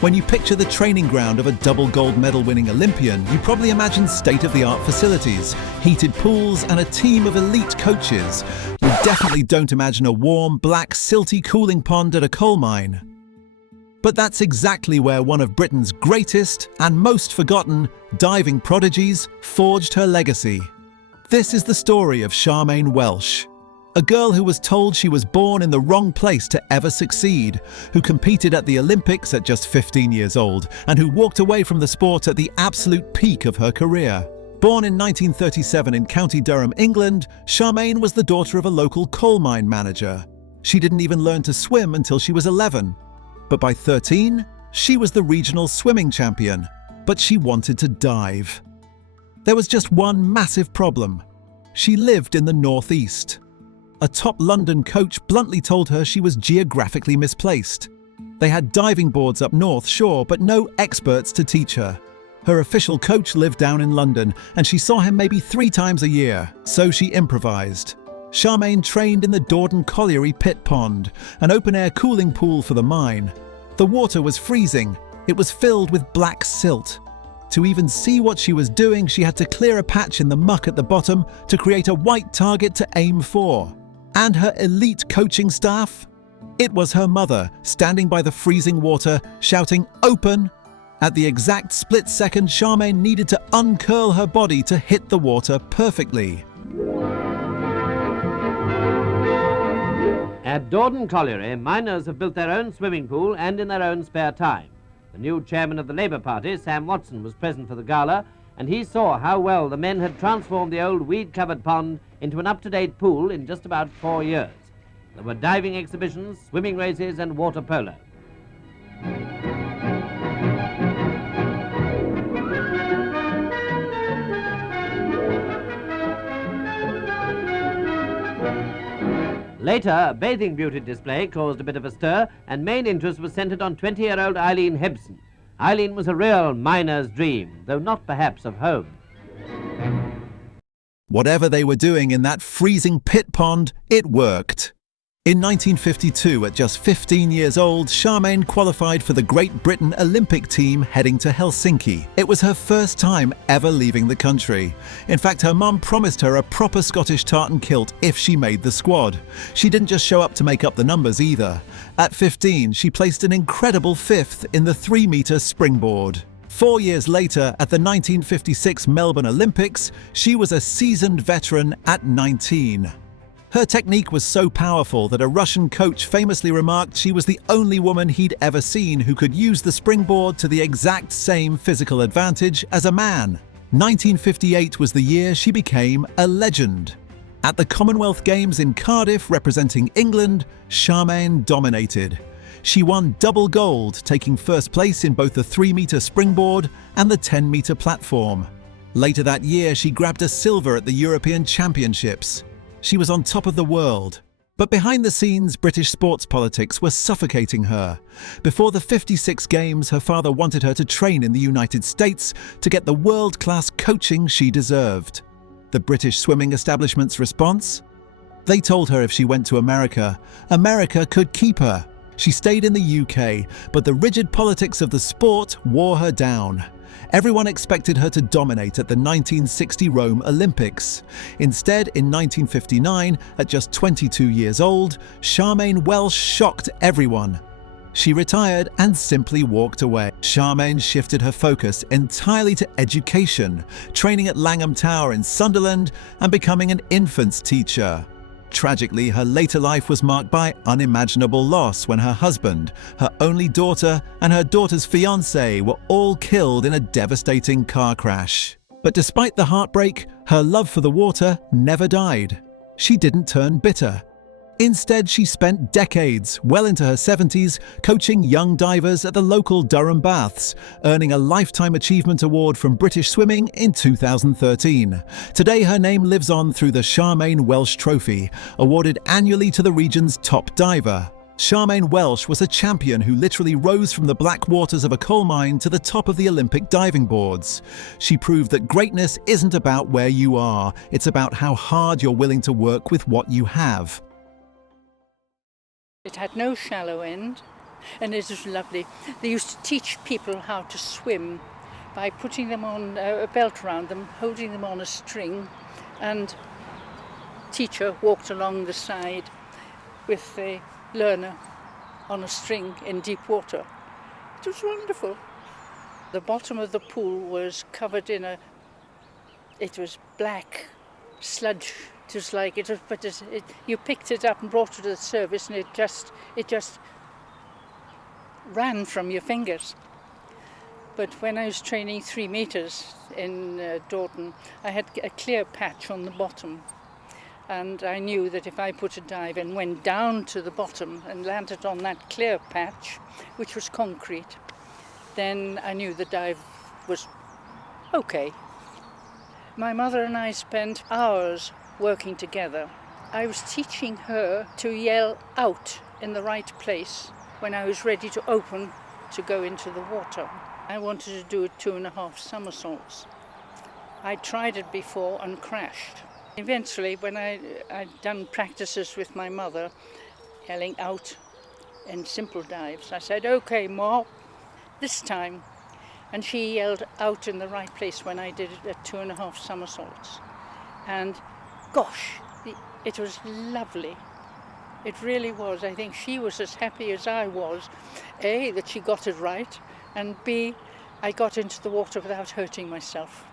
When you picture the training ground of a double gold medal winning Olympian, you probably imagine state-of-the-art facilities, heated pools and a team of elite coaches. You definitely don't imagine a warm, black, silty cooling pond at a coal mine. But that's exactly where one of Britain's greatest and most forgotten diving prodigies forged her legacy. This is the story of Charmian Welsh, a girl who was told she was born in the wrong place to ever succeed, who competed at the Olympics at just 15 years old, and who walked away from the sport at the absolute peak of her career. Born in 1937 in County Durham, England, Charmian was the daughter of a local coal mine manager. She didn't even learn to swim until she was 11. But by 13, she was the regional swimming champion, but she wanted to dive. There was just one massive problem. She lived in the northeast. A top London coach bluntly told her she was geographically misplaced. They had diving boards up north, sure, but no experts to teach her. Her official coach lived down in London, and she saw him maybe 3 times a year, so she improvised. Charmian trained in the Dawdon Pit Pond, an open-air cooling pool for the mine. The water was freezing. It was filled with black silt. To even see what she was doing, she had to clear a patch in the muck at the bottom to create a white target to aim for. And her elite coaching staff? It was her mother, standing by the freezing water, shouting, "Open!" At the exact split second, Charmian needed to uncurl her body to hit the water perfectly. At Dawdon Colliery, miners have built their own swimming pool and in their own spare time. The new chairman of the Labour Party, Sam Watson, was present for the gala, and he saw how well the men had transformed the old weed-covered pond into an up-to-date pool in just about 4 years. There were diving exhibitions, swimming races and water polo. Later, a bathing beauty display caused a bit of a stir, and main interest was centred on 20-year-old Eileen Hebson. Eileen was a real miner's dream, though not perhaps of home. Whatever they were doing in that freezing pit pond, it worked. In 1952, at just 15 years old, Charmian qualified for the Great Britain Olympic team heading to Helsinki. It was her first time ever leaving the country. In fact, her mum promised her a proper Scottish tartan kilt if she made the squad. She didn't just show up to make up the numbers either. At 15, she placed an incredible 5th in the 3-metre springboard. 4 years later, at the 1956 Melbourne Olympics, she was a seasoned veteran at 19. Her technique was so powerful that a Russian coach famously remarked she was the only woman he'd ever seen who could use the springboard to the exact same physical advantage as a man. 1958 was the year she became a legend. At the Commonwealth Games in Cardiff representing England, Charmian dominated. She won double gold, taking first place in both the 3-metre springboard and the 10-metre platform. Later that year, she grabbed a silver at the European Championships. She was on top of the world. But behind the scenes, British sports politics were suffocating her. Before the 56 Games, her father wanted her to train in the United States to get the world-class coaching she deserved. The British swimming establishment's response? They told her if she went to America, America could keep her. She stayed in the UK, but the rigid politics of the sport wore her down. Everyone expected her to dominate at the 1960 Rome Olympics. Instead, in 1959, at just 22 years old, Charmian Welsh shocked everyone. She retired and simply walked away. Charmian shifted her focus entirely to education, training at Langham Tower in Sunderland and becoming an infants teacher. Tragically, her later life was marked by unimaginable loss when her husband, her only daughter, and her daughter's fiancé were all killed in a devastating car crash. But despite the heartbreak, her love for the water never died. She didn't turn bitter. Instead, she spent decades, well into her 70s, coaching young divers at the local Durham baths, earning a Lifetime Achievement Award from British Swimming in 2013. Today, her name lives on through the Charmian Welsh Trophy, awarded annually to the region's top diver. Charmian Welsh was a champion who literally rose from the black waters of a coal mine to the top of the Olympic diving boards. She proved that greatness isn't about where you are, it's about how hard you're willing to work with what you have. It had no shallow end, And it was lovely. They used to teach people how to swim by putting them on a belt around them, holding them on a string, and teacher walked along the side with the learner on a string in deep water. It was wonderful. The bottom of the pool was covered in it was black sludge. It was like, you picked it up and brought it to the surface, and it just ran from your fingers. But when I was training 3 meters in Dawdon, I had a clear patch on the bottom. And I knew that if I put a dive and went down to the bottom and landed on that clear patch, which was concrete, then I knew the dive was okay. My mother and I spent hours working together. I was teaching her to yell out in the right place when I was ready to open to go into the water. I wanted to do 2.5 somersaults. I tried it before and crashed. Eventually, when I'd done practices with my mother, yelling out in simple dives, I said, "Okay, Ma, this time." And she yelled out in the right place when I did it at 2.5 somersaults. And gosh, it was lovely. It really was. I think she was as happy as I was, A, that she got it right, and B, I got into the water without hurting myself.